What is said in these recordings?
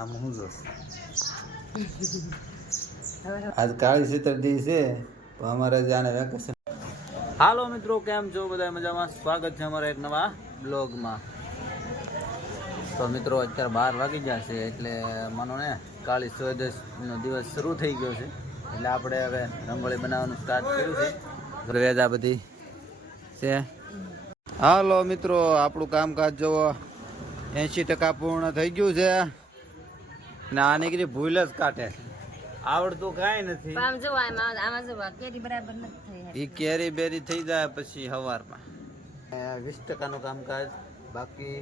આમ હું જોશ આજ કાળી ચતુર્થી છે તો અમારે જાણે વેકેશન. હાલો મિત્રો, કેમ છો બધા? મજામાં? સ્વાગત છે અમારા એક નવા બ્લોગમાં. તો મિત્રો અત્યારે 12 વાગી ગયા છે એટલે માનો ને કાળી ચૌદશનો દિવસ શરૂ થઈ ગયો છે એટલે આપણે હવે રંગોળી બનાવવાનું સ્ટાર્ટ કર્યું છે. વેદા બધી છે. હાલો મિત્રો, આપણું કામકાજ જોવો 80% પૂર્ણ થઈ ગયું છે ને આ નીકળી ભૂલ જ કાઢે. આવડતું કાંઈ નથી. એ કેરી બેરી થઈ જાય પછી સવારમાં 20% કામકાજ બાકી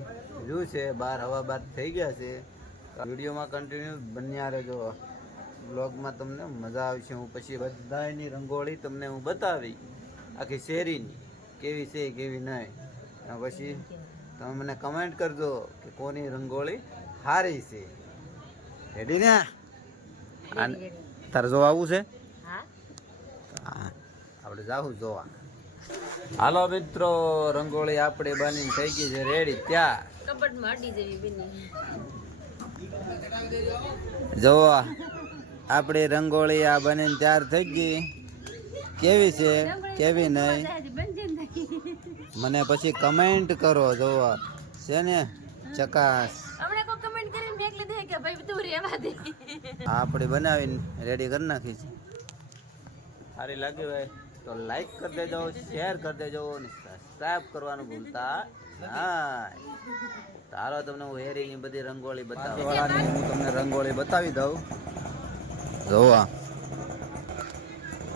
રહ્યું છે. 12 થઈ ગયા છે. વિડીયોમાં કન્ટિન્યુ બન્યા રહેજો. બ્લોગમાં તમને મજા આવશે. હું પછી બધાની રંગોળી તમને હું બતાવી આખી શેરીની કેવી છે કેવી નહીં. પછી તમે મને કમેન્ટ કરજો કે કોની રંગોળી સારી છે. રેડી ને? તારે જોવા આવવું છે? આપણે જાવું જોવા. હાલો મિત્રો, રંગોળી આપણે બની થઈ ગઈ છે રેડી. ત્યાં જોવો આપણી રંગોળી આ બનીને તૈયાર થઈ ગઈ. કેવી છે કેવી નહીં મને પછી કમેન્ટ કરો. જોવો છે ને ચકાસ. આપણે બનાવીને રેડી કરી નાખી છે. સારી લાગી હોય તો લાઈક કરી દેજો, શેર કરી દેજો અને સબસ્ક્રાઇબ કરવાનું ભૂલતા ના. તારો તમને હું હેરીની બધી રંગોળી બતાવવાની હું તમને રંગોળી બતાવી દઉં. જોવો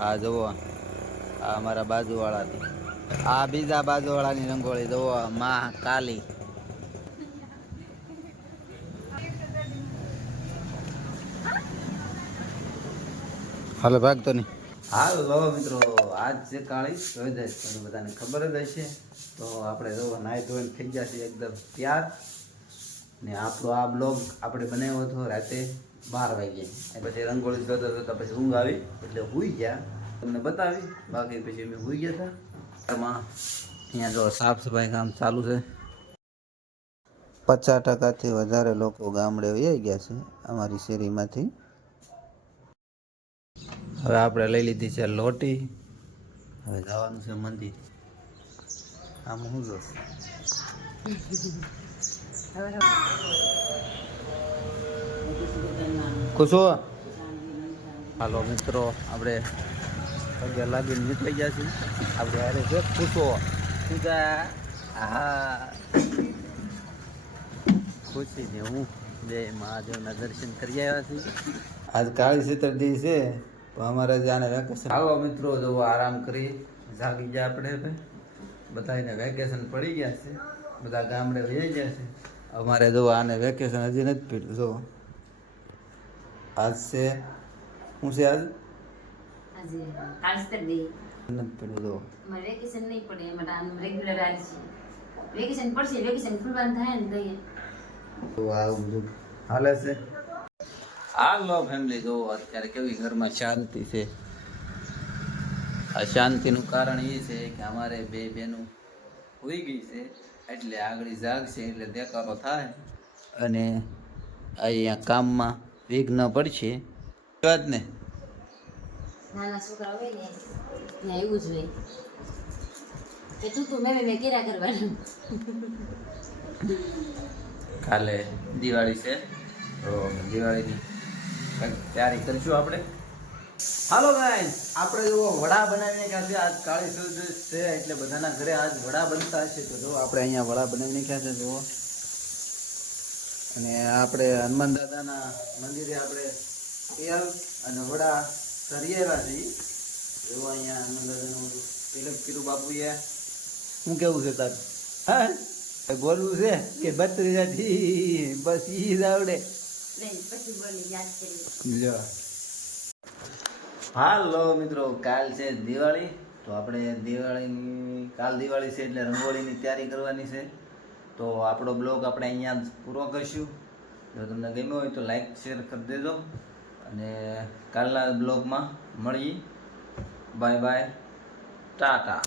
આ જોવો આ અમારા બાજુવાળાની, આ બીજા બાજુવાળાની રંગોળી જોવો માં કાલી. હાલો ભાગતો નહીં. હાલો મિત્રો, આજ છે કાળી ચૌદશ. તમને બધાને ખબર જ હશે. તો આપણે જો નાહી ધોઈને થઈ ગયા છે એકદમ તૈયાર ને આપણો આ બ્લોગ આપણે બનાવ્યો હતો રાતે 12 વાગે. પછી રંગોળી જોતા જોતા પછી ઊંઘ આવી એટલે સૂઈ ગયા. તમને બતાવી બાકી પછી અમે સૂઈ ગયા હતા. એમાં અહીંયા જો સાફ સફાઈ કામ ચાલુ છે. 50%થી વધારે લોકો ગામડે વહી ગયા છે અમારી શેરીમાંથી. હવે આપણે લઈ લીધી છે લોટી. હવે જવાનું છે મંદિર. આમ શું જોશ ખુશો. હાલો મિત્રો, આપણે પગે લાગીને નીકળી ગયા છીએ. આપણે અરે છે ખુશો. હા ખુશી ને હું બે મહાદેવના દર્શન કરી આવ્યા છીએ. આજ કાળી ચતુર્થી છે તો અમારે જાણે વેકેશન. હાલો મિત્રો, જો આરામ કરી જાગી ગયા આપણે. હવે બધાને વેકેશન પડી ગયા છે. બધા ગામડે વહી ગયા છે. અમારે જો આને વેકેશન હજી નથી પડ્યું. જો આજ છે શું છે? આજ નથી પડ્યું. જો વેકેશન નહીં પડે એમાં રેગ્યુલર આજ છે. વેકેશન પડશે, વેકેશન ખુલવાનું થાય ને તો આવું બધું હાલે છે. હાલો ફેમિલી, જો અત્યારે કેવી ઘરમાં શાંતિ છે. આ શાંતિનું કારણ એ છે કે અમારે બે બહેનો હોઈ ગઈ છે એટલે આગળ જાગશે એટલે દેખાડો થાય અને અહીંયા કામમાં વિઘ્ન પડશે. વાત ને નાના છોકરા હોય ને ત્યાં એવું જ હોય કે તું મેં કેરા કરવાનું. કાલે દિવાળી છે તો દિવાળીની તૈયારી કરીશું આપણે. હાલો ગાઈસ, આપણે જો વડા બનાવીને ક્યાં છે. આજ કાળી ચૌદશ છે એટલે બધાના ઘરે આજ વડા બનતા હશે. તો જો આપણે અહીંયા વડા બનાવીને ક્યાં છે જુઓ. અને આપણે હનુમાન દાદાના મંદિરે આપણે તેલ અને વડા સરિયેલા છીએ. એવો અહીંયા હનુમાન દાદાનું તિલક કર્યું બાપુએ. શું કેવું છે તાર? હા બોલવું છે કે 32 બસ ઈ જ આવડે. હાલો મિત્રો, કાલ છે દિવાળી તો આપણે કાલ દિવાળી છે એટલે રંગોળીની તૈયારી કરવાની છે. તો આપણો બ્લોગ આપણે અહીંયા જ પૂરો કરીશું. જો તમને ગમ્યો હોય તો લાઈક શેર કરી દેજો અને કાલના બ્લોગમાં મળીએ. Bye bye, Tata.